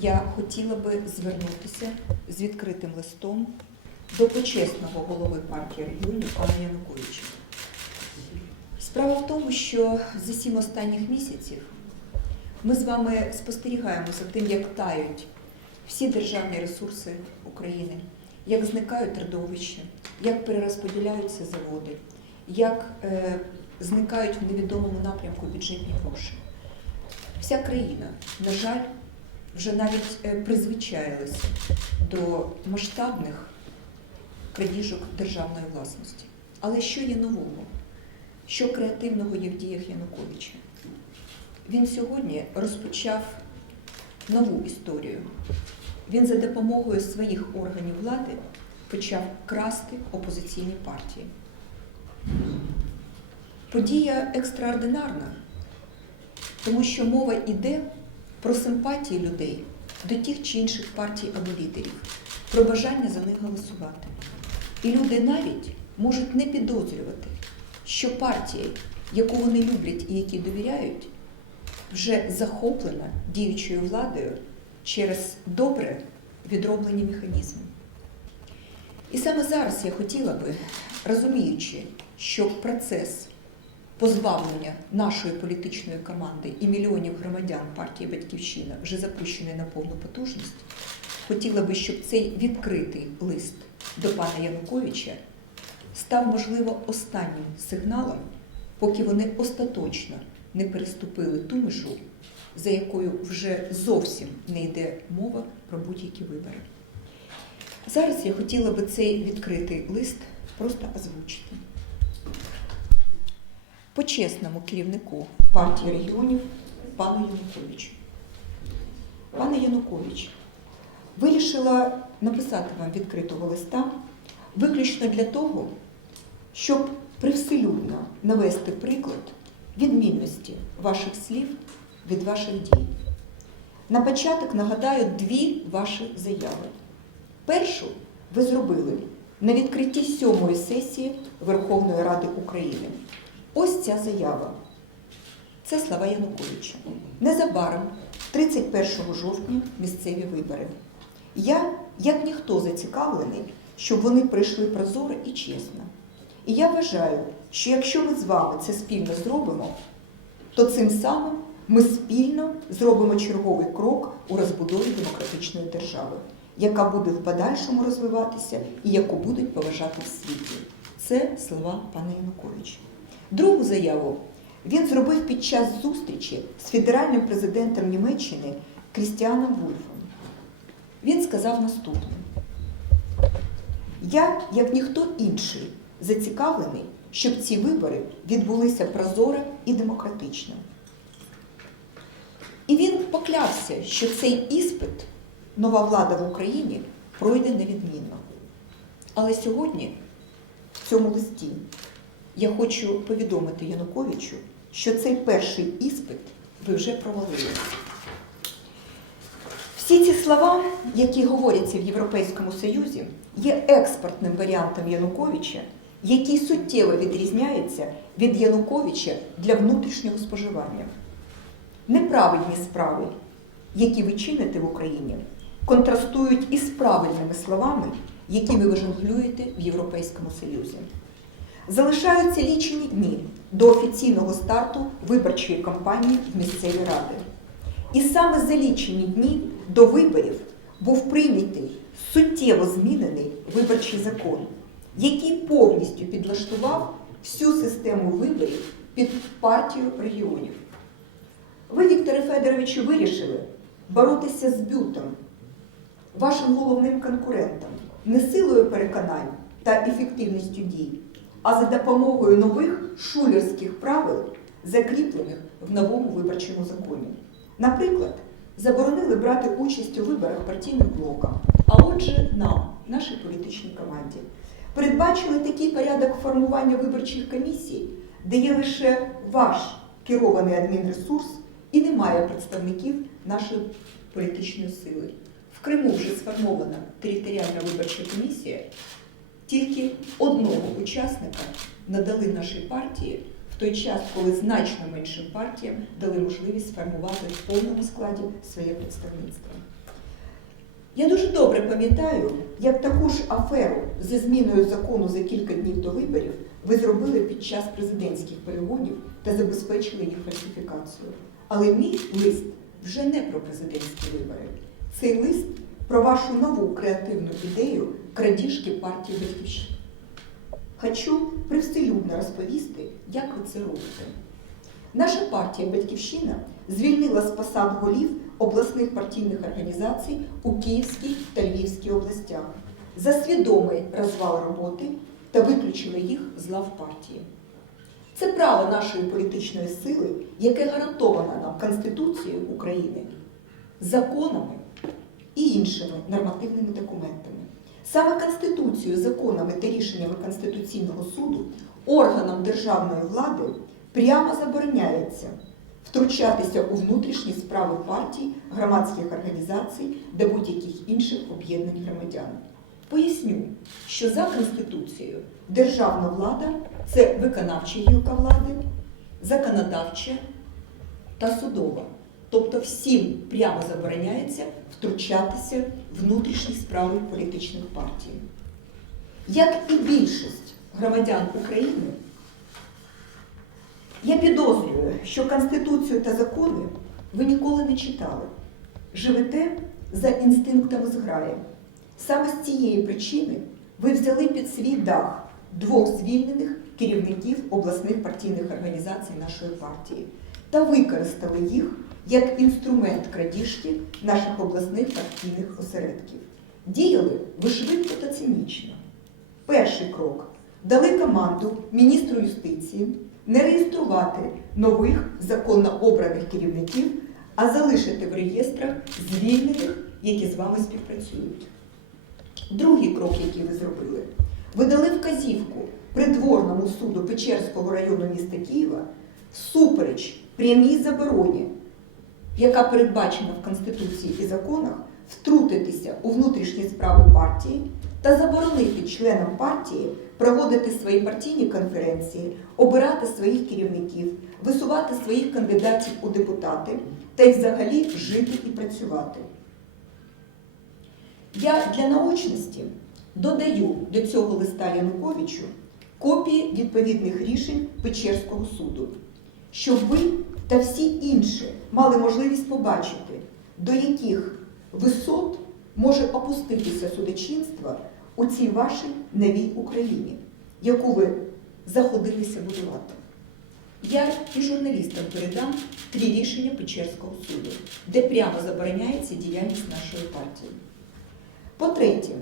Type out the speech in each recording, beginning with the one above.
я хотіла би звернутися з відкритим листом до почесного голови партії регіонів пана Януковича. Справа в тому, що за сім останніх місяців ми з вами спостерігаємо за тим, як тають всі державні ресурси України, як зникають родовища, як перерозподіляються заводи, як е, зникають в невідомому напрямку бюджетні гроші. Вся країна, на жаль, вже навіть е, призвичаїлася до масштабних крадіжок державної власності. Але що є нового? Що креативного є в діях Януковича? Він сьогодні розпочав нову історію. Він за допомогою своїх органів влади почав красти опозиційні партії. Подія екстраординарна, тому що мова йде про симпатії людей до тих чи інших партій або лідерів, про бажання за них голосувати. І люди навіть можуть не підозрювати, що партія, яку вони люблять і якій довіряють, вже захоплена діючою владою через добре відроблені механізми. І саме зараз я хотіла би, розуміючи, що процес позбавлення нашої політичної команди і мільйонів громадян партії Батьківщина вже запущений на повну потужність, хотіла би, щоб цей відкритий лист до пана Януковича став, можливо, останнім сигналом, поки вони остаточно не переступили ту межу, за якою вже зовсім не йде мова про будь-які вибори. Зараз я хотіла би цей відкритий лист просто озвучити. Почесному керівнику партії регіонів пану Януковичу. Пане Янукович, вирішила написати вам відкритого листа виключно для того, щоб привселюдно навести приклад відмінності ваших слів від ваших дій. На початок нагадаю дві ваші заяви. Першу ви зробили на відкритті сьомої сесії Верховної Ради України. Ось ця заява. Це слова Януковича. Незабаром, 31 жовтня, місцеві вибори. Я, як ніхто, зацікавлений, щоб вони пройшли прозоро і чесно. І я вважаю, що якщо ми з вами це спільно зробимо, то цим самим ми спільно зробимо черговий крок у розбудові демократичної держави, яка буде в подальшому розвиватися і яку будуть поважати в світі. Це слова пана Януковича. Другу заяву він зробив під час зустрічі з федеральним президентом Німеччини Крістіаном Вульфом. Він сказав наступне: я, як ніхто інший, зацікавлений, щоб ці вибори відбулися прозоро і демократично. І він поклявся, що цей іспит нова влада в Україні пройде невідмінно. Але сьогодні, в цьому листі, я хочу повідомити Януковичу, що цей перший іспит ви вже провалили. Всі ці слова, які говоряться в Європейському Союзі, є експортним варіантом Януковича, який суттєво відрізняється від Януковича для внутрішнього споживання. Неправильні справи, які ви чините в Україні, контрастують із правильними словами, якими ви жонглюєте в Європейському Союзі. Залишаються лічені дні до офіційного старту виборчої кампанії в місцеві ради. І саме за лічені дні до виборів був прийнятий суттєво змінений виборчий закон, який повністю підлаштував всю систему виборів під партію регіонів. Ви, Вікторе Федоровичу, вирішили боротися з бютом, вашим головним конкурентом, не силою переконань та ефективністю дій, а за допомогою нових шулерських правил, закріплених в новому виборчому законі. Наприклад, заборонили брати участь у виборах партійним блокам, а отже, нам, нашій політичній команді, передбачили такий порядок формування виборчих комісій, де є лише ваш керований адмінресурс і немає представників нашої політичної сили. В Криму вже сформована територіальна виборча комісія. Тільки одного учасника надали нашій партії в той час, коли значно меншим партіям дали можливість сформувати в повному складі своє представництво. Я дуже добре пам'ятаю, як таку ж аферу зі зміною закону за кілька днів до виборів ви зробили під час президентських перегонів та забезпечили їх фальсифікацію. Але мій лист вже не про президентські вибори. Цей лист про вашу нову креативну ідею крадіжки партії Батьківщина. Хочу привселюдно розповісти, як ви це робите. Наша партія Батьківщина звільнила з посад голів обласних партійних організацій у Київській та Львівській областях за свідомий розвал роботи та виключила їх з лав партії. Це право нашої політичної сили, яке гарантовано нам Конституцією України, законами і іншими нормативними документами. Саме Конституцією, законами та рішеннями Конституційного суду органам державної влади прямо забороняється втручатися у внутрішні справи партій, громадських організацій та будь-яких інших об'єднань громадян. Поясню, що за Конституцією державна влада це виконавча гілка влади, законодавча та судова. Тобто всім прямо забороняється втручатися в внутрішні справи політичних партій. Як і більшість громадян України, я підозрюю, що Конституцію та закони ви ніколи не читали. Живете за інстинктами зграї. Саме з цієї причини ви взяли під свій дах двох звільнених керівників обласних партійних організацій нашої партії та використали їх як інструмент крадіжки наших обласних партійних осередків. Діяли ви швидко та цинічно. Перший крок дали команду міністру юстиції не реєструвати нових законно обраних керівників, а залишити в реєстрах звільнених, які з вами співпрацюють. Другий крок, який ви зробили, ви дали вказівку придворному суду Печерського району міста Києва всупереч прямій забороні, яка передбачена в Конституції і законах, втрутитися у внутрішні справи партії та заборонити членам партії проводити свої партійні конференції, обирати своїх керівників, висувати своїх кандидатів у депутати та й взагалі жити і працювати. Я для наочності додаю до цього листа Януковичу копії відповідних рішень Печерського суду, щоб ви та всі інші мали можливість побачити, до яких висот може опуститися судочинство у цій вашій новій Україні, яку ви заходилися будувати. Я і журналістам передам три рішення Печерського суду, де прямо забороняється діяльність нашої партії. По-третє,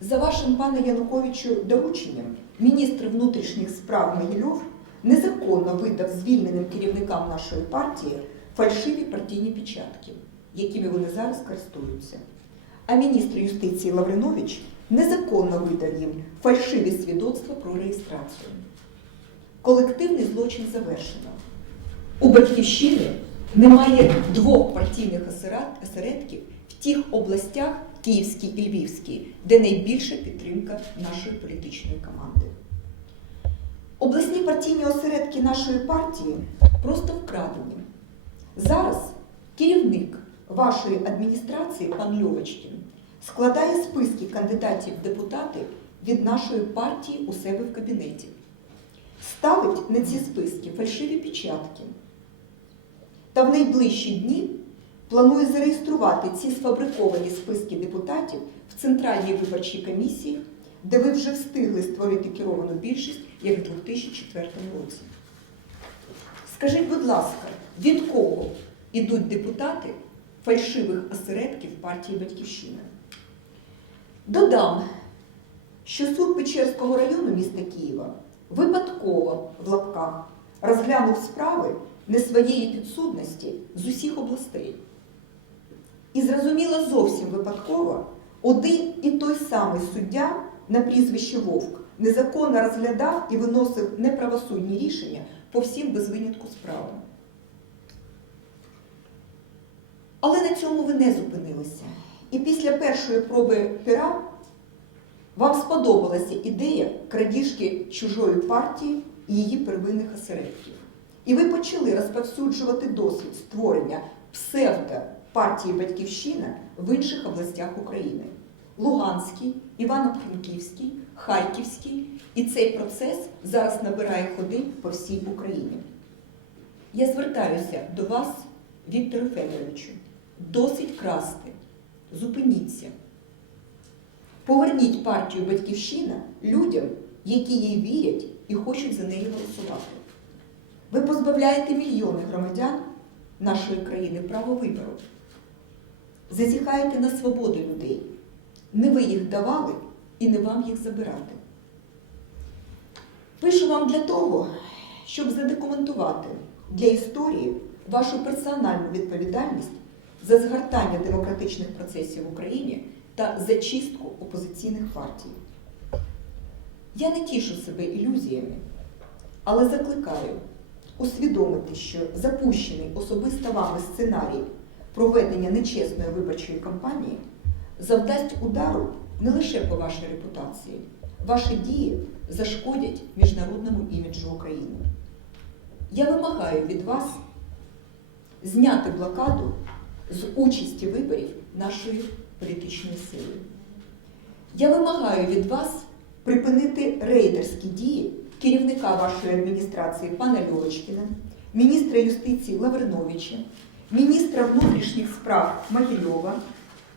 за вашим пане Януковичу дорученням, міністр внутрішніх справ Могильов незаконно видав звільненим керівникам нашої партії фальшиві партійні печатки, якими вони зараз користуються. А міністр юстиції Лавринович незаконно видав їм фальшиві свідоцтва про реєстрацію. Колективний злочин завершено. У батьківщини немає двох партійних осередків в тих областях, Київській і Львівській, де найбільша підтримка нашої політичної команди. Обласні партійні осередки нашої партії просто вкрадені. Зараз керівник вашої адміністрації, пан Льовочкін, складає списки кандидатів в депутати від нашої партії у себе в кабінеті. Ставить на ці списки фальшиві печатки. Та в найближчі дні планує зареєструвати ці сфабриковані списки депутатів в Центральній виборчій комісії, де ви вже встигли створити керовану більшість, як в 2004 році. Скажіть, будь ласка, від кого ідуть депутати фальшивих осередків партії Батьківщина? Додам, що суд Печерського району міста Києва випадково в лапках розглянув справи не своєї підсудності з усіх областей. І зрозуміло зовсім випадково, один і той самий суддя на прізвище Вовк незаконно розглядав і виносив неправосудні рішення по всім без винятку справам. Але на цьому ви не зупинилися. І після першої проби пера вам сподобалася ідея крадіжки чужої партії і її первинних осередків. І ви почали розповсюджувати досвід створення псевдо партії Батьківщина в інших областях України: Луганській, Івано-Франківській, Харківській. І цей процес зараз набирає ходи по всій Україні. Я звертаюся до вас, Віктору Федоровичу. Досить красти. Зупиніться. Поверніть партію Батьківщина людям, які їй вірять і хочуть за неї голосувати. Ви позбавляєте мільйони громадян нашої країни права вибору. Зазіхаєте на свободу людей. Не ви їх давали і не вам їх забирати. Пишу вам для того, щоб задокументувати для історії вашу персональну відповідальність за згортання демократичних процесів в Україні та зачистку опозиційних партій. Я не тішу себе ілюзіями, але закликаю усвідомити, що запущений особисто вами сценарій проведення нечесної виборчої кампанії завдасть удару не лише по вашій репутації, ваші дії зашкодять міжнародному іміджу України. Я вимагаю від вас зняти блокаду з участі виборів нашої політичної сили. Я вимагаю від вас припинити рейдерські дії керівника вашої адміністрації пана Льовочкіна, міністра юстиції Лавриновича, міністра внутрішніх справ Могильова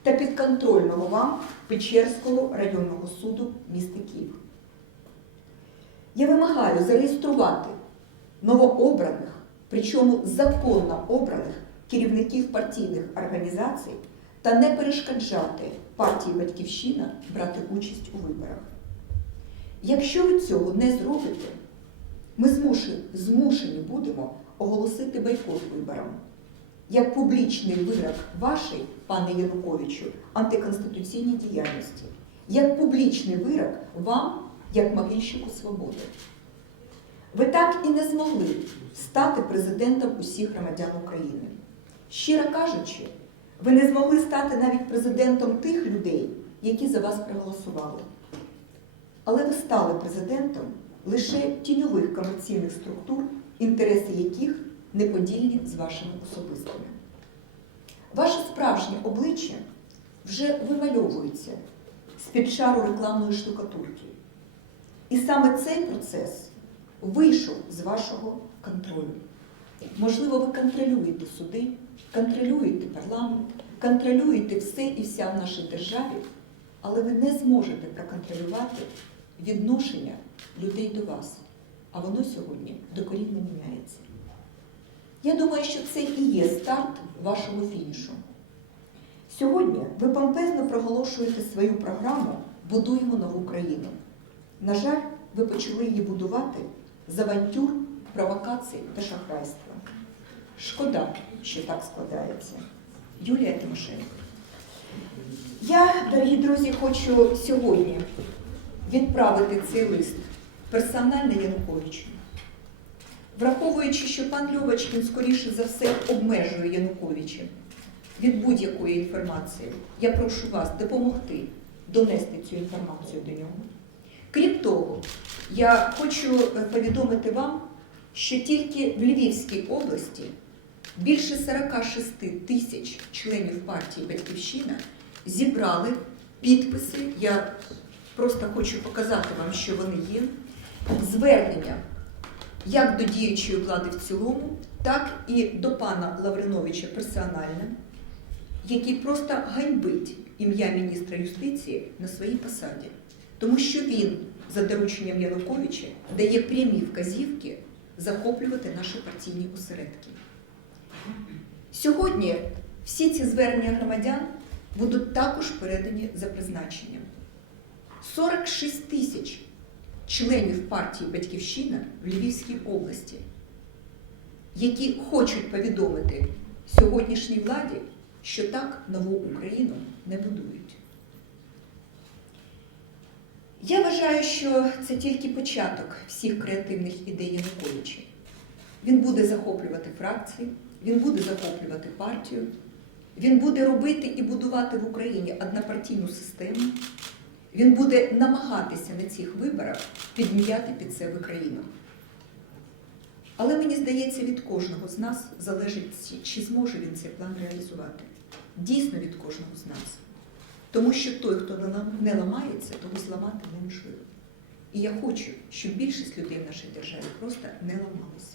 та підконтрольного вам Печерського районного суду міста Київ. Я вимагаю зареєструвати новообраних, причому законно обраних керівників партійних організацій та не перешкоджати партії Батьківщина брати участь у виборах. Якщо ви цього не зробите, ми змушені, будемо оголосити бойкот виборам як публічний вирок вашій, пане Януковичу, антиконституційній діяльності, як публічний вирок вам, як могильщику свободи. Ви так і не змогли стати президентом усіх громадян України. Щиро кажучи, ви не змогли стати навіть президентом тих людей, які за вас проголосували. Але ви стали президентом лише тіньових комерційних структур, інтереси яких не подільні з вашими особистими. Ваше справжнє обличчя вже вимальовується з-під шару рекламної штукатурки. І саме цей процес вийшов з вашого контролю. Можливо, ви контролюєте суди, контролюєте парламент, контролюєте все і вся в нашій державі, але ви не зможете проконтролювати відношення людей до вас. А воно сьогодні докорінно міняється. Я думаю, що це і є старт вашого фінішу. Сьогодні ви помпезно проголошуєте свою програму Будуємо нову країну. На жаль, ви почали її будувати з авантюр, провокацій та шахрайства. Шкода, що так складається. Юлія Тимошенко. Я, дорогі друзі, хочу сьогодні відправити цей лист персонально Януковичу. Враховуючи, що пан Льовочкін, скоріше за все, обмежує Януковича від будь-якої інформації, я прошу вас допомогти донести цю інформацію до нього. Крім того, я хочу повідомити вам, що тільки в Львівській області більше 46 тисяч членів партії Батьківщина зібрали підписи. Я просто хочу показати вам, що вони є. Звернення як до діючої влади в цілому, так і до пана Лавриновича персонально, який просто ганьбить ім'я міністра юстиції на своїй посаді, тому що він за дорученням Януковича дає прямі вказівки захоплювати наші партійні осередки. Сьогодні всі ці звернення громадян будуть також передані за призначенням. 46 тисяч членів партії Батьківщина в Львівській області, які хочуть повідомити сьогоднішній владі, що так нову Україну не будують. Я вважаю, що це тільки початок всіх креативних ідей Януковича. Він буде захоплювати фракції, він буде захоплювати партію, він буде робити і будувати в Україні однопартійну систему. Він буде намагатися на цих виборах підм'яти під себе країну. Але мені здається, від кожного з нас залежить, чи зможе він цей план реалізувати. дійсно від кожного з нас. Тому що той, хто не ламається, того зламати неможливо. І я хочу, щоб більшість людей в нашій державі просто не ламалися.